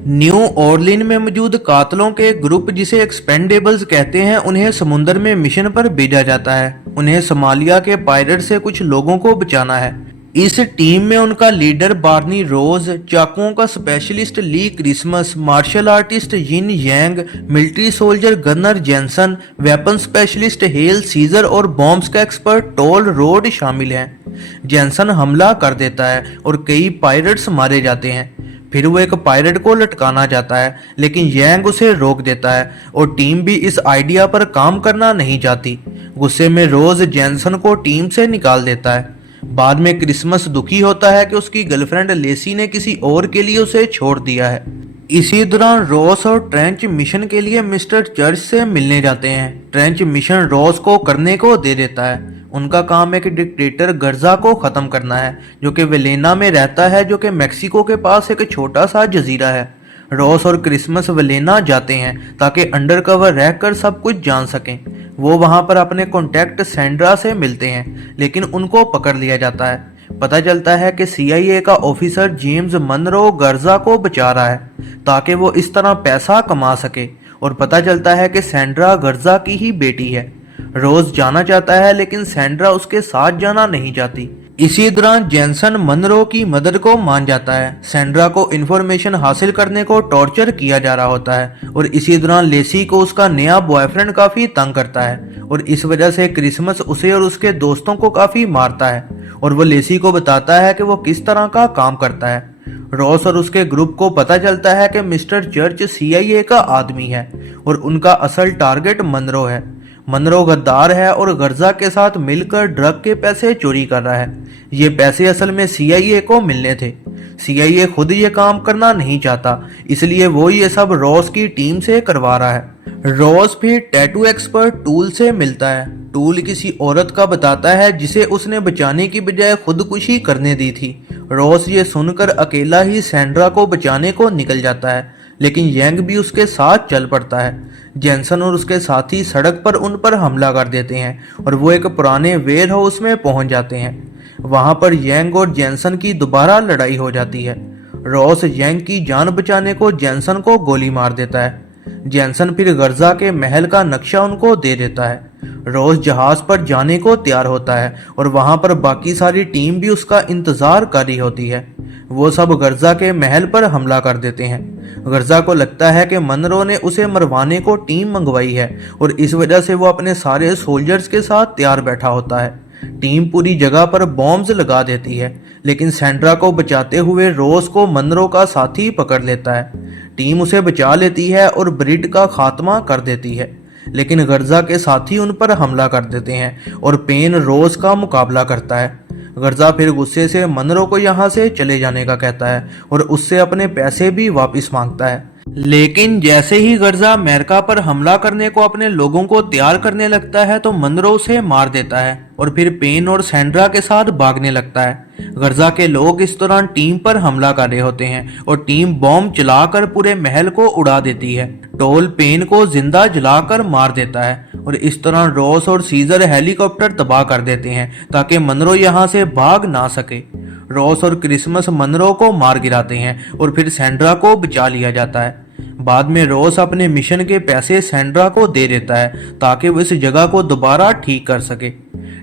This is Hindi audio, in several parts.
न्यू ऑरलिन में मौजूद कातलों के ग्रुप जिसे एक्सपेंडेबल्स कहते हैं उन्हें समुद्र में मिशन पर भेजा जाता है। उन्हें सोमालिया के पायरेट से कुछ लोगों को बचाना है। इस टीम में उनका लीडर बार्नी रोज, चाकुओं का specialist Lee Christmas, martial artist Yin Yang, military soldier Gunner Jensen, weapon specialist Hale Caesar और बॉम्ब्स का एक्सपर्ट टोल रोड शामिल हैं। जेंसन हमला कर देता है और कई पायरेट्स मारे जाते हैं। फिर वो एक पायरेट को लटकाना चाहता है, लेकिन यांग उसे रोक देता है और टीम भी इस आइडिया पर काम करना नहीं चाहती। गुस्से में रोज जेंसन को टीम से निकाल देता है। बाद में क्रिसमस दुखी होता है कि उसकी गर्लफ्रेंड लेसी ने किसी और के लिए उसे छोड़ दिया है। इसी दौरान रॉस और ट्रेंच मिशन के लिए मिस्टर चर्च से मिलने जाते हैं। ट्रेंच मिशन रॉस को करने को दे देता है। उनका काम है कि डिक्टेटर गर्जा को खत्म करना है, जो कि वेलेना में रहता है, जो कि मेक्सिको के पास एक छोटा सा जजीरा है। रॉस और क्रिसमस वेलेना जाते हैं ताकि अंडरकवर रहकर सब कुछ जान सकें। वो वहां पर अपने कॉन्टैक्ट सैंड्रा से मिलते हैं, लेकिन उनको पकड़ लिया जाता है। पता चलता है कि CIA का ऑफिसर जेम्स मनरो गर्जा को बचा रहा है ताकि वो इस तरह पैसा कमा सके, और पता चलता है कि सैंड्रा गर्जा की ही बेटी है। रोज जाना चाहता है, लेकिन सैंड्रा उसके साथ जाना नहीं चाहती। इसी दौरान जेंसन मनरो की मदद को मान जाता है। सैंड्रा को इन्फॉर्मेशन हासिल करने को टॉर्चर किया जा रहा होता है, और इसी दौरान लेसी को उसका नया बॉयफ्रेंड काफी तंग करता है, और इस वजह से क्रिसमस उसे और उसके दोस्तों को काफी मारता है, और वो लेसी को बताता है कि वो किस तरह का काम करता है। रॉस और उसके ग्रुप को पता चलता है कि मिस्टर चर्च CIA का आदमी है और उनका असल टारगेट मनरो है। मनरो गद्दार है और गर्जा के साथ मिलकर ड्रग के पैसे चोरी कर रहा है। ये पैसे असल में CIA को मिलने थे। CIA खुद ये काम करना नहीं चाहता, इसलिए वो ये सब रॉस की टीम से करवा रहा है। रॉस फिर टैटू एक्सपर्ट टूल से मिलता है। टूल किसी औरत का बताता है जिसे उसने बचाने की बजाय खुदकुशी करने दी थी। रॉस ये सुनकर अकेला ही सैंड्रा को बचाने को निकल जाता है, लेकिन यंग भी उसके साथ चल पड़ता है। जेंसन और उसके साथी सड़क पर उन पर हमला कर देते हैं और वो एक पुराने वेयर हाउस में पहुंच जाते हैं। वहां पर यंग और जेंसन की दोबारा लड़ाई हो जाती है। रॉस यंग की जान बचाने को जेंसन को गोली मार देता है। जेंसन फिर गर्जा के महल का नक्शा उनको दे देता है। रॉस जहाज पर जाने को तैयार होता है और वहां पर बाकी सारी टीम भी उसका इंतजार कर रही होती है। वो सब गर्जा के महल पर हमला कर देते हैं। गर्जा को लगता है कि मनरो ने उसे मरवाने को टीम मंगवाई है, और इस वजह से वो अपने सारे सोल्जर्स के साथ तैयार बैठा होता है। टीम पूरी जगह पर बॉम्ब्स लगा देती है, लेकिन सैंड्रा को बचाते हुए रॉस को मनरो का साथी पकड़ लेता है। टीम उसे बचा लेती है और ब्रिड का खात्मा कर देती है, लेकिन गर्जा के साथी उन पर हमला कर देते हैं और पेन रॉस का मुकाबला करता है। गर्जा फिर गुस्से से मनरो को यहाँ से चले जाने का कहता है और उससे अपने पैसे भी वापस मांगता है। लेकिन जैसे ही गर्जा अमेरिका पर हमला करने को अपने लोगों को तैयार करने लगता है तो मनरो उसे मार देता है और फिर पेन और सैंड्रा के साथ भागने लगता है। गर्जा के लोग इस दौरान टीम पर हमला कर रहे होते हैं और टीम बॉम्ब चलाकर पूरे महल को उड़ा देती है। टोल पेन को जिंदा जलाकर मार देता है और इस दौरान रॉस और सीजर हेलीकॉप्टर तबाह कर देते हैं ताकि मनरो यहाँ से भाग ना सके। रॉस और क्रिसमस मनरो को मार गिराते हैं और फिर सैंड्रा को बचा लिया जाता है। बाद में रॉस अपने मिशन के पैसे सैंड्रा को दे देता है ताकि वो इस जगह को दोबारा ठीक कर सके।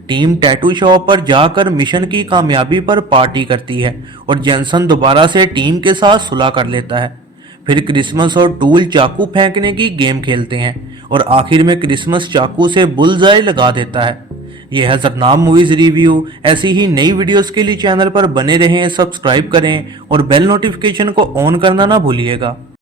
टीम टैटू शॉप पर जाकर मिशन की कामयाबी पर पार्टी करती है और जेंसन दोबारा से टीम के साथ सुलह कर लेता है। फिर क्रिसमस और टूल चाकू फेंकने की गेम खेलते हैं और आखिर में क्रिसमस चाकू से बुलजाई लगा देता है। यह है जरनाम मूवीज रिव्यू। ऐसी ही नई वीडियोस के लिए चैनल पर बने रहें, सब्सक्राइब करें और बेल नोटिफिकेशन को ऑन करना ना भूलिएगा।